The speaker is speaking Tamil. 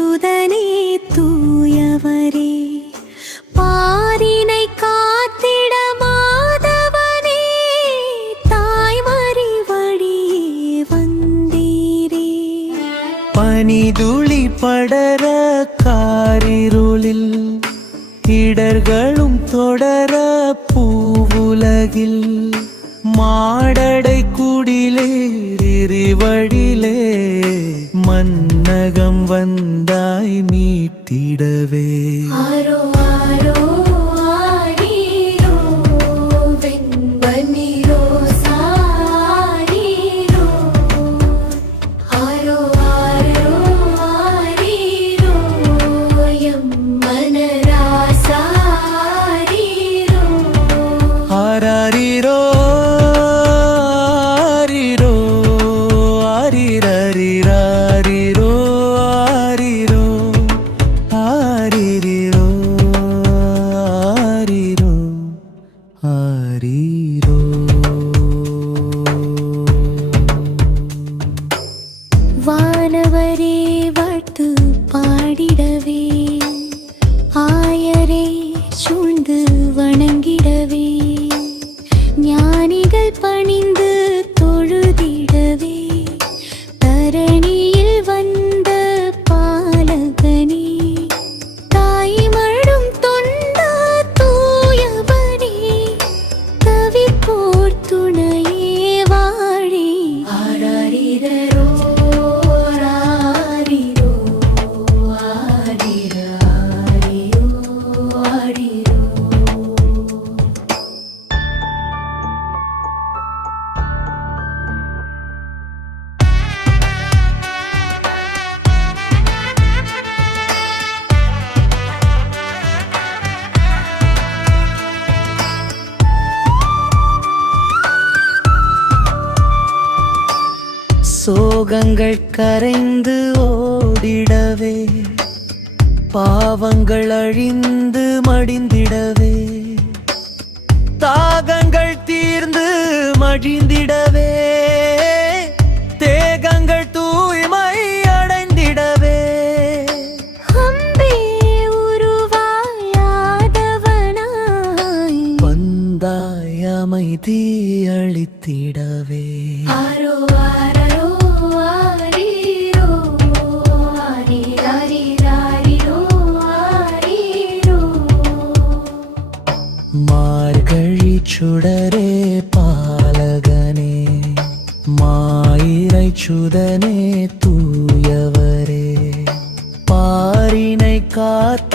சுதனே தூயவரே பாரினை காத்திட மாதவனே தாய்மறி வழியே வந்தீரே பனிதுளி படர காரிருளில் இடர்களும் தொடர பூவுலகில் மாடடை குடிலே எரிவழிலே மன்னகம் வந்தாய் மீட்டிடவே ஆரோ ஆரோ ஆரீரோ வெண்பனிரோ சாரீரோ ஆரோ ஆரோ ஆரீரோ யம்மனராசாரீரோ ஆராரீரோ வானவரே வாழ்த்து பாடிடவே ஆயரே சூழ்ந்து வணங்கிடவே ஞானிகள் பணிந்து தொழுதிடவே தரணியில் வந்த பாலகனே தாய்மழும் தொண்ட தூயவனே தவிப்போர் துணையே வாழே ஆராரிரோ சோகங்கள் கரைந்து ஓடிடவே பாவங்கள் அழிந்து மடிந்திடவே தாகங்கள் தீர்ந்து மகிழ்ந்திடவே தேகங்கள் தூய்மை அடைந்திடவே அம்பே உருவாயாதவனாய் வந்தாய் அமைதி அளித்திடவே ஆரோ ஆரோ ஆரீரோ ஆரீராரீராரீரோ ஆரீரோ மார்கழி சுடரே பாலகனே மாயிரை சுதனே தூயவரே பாரினை காத்து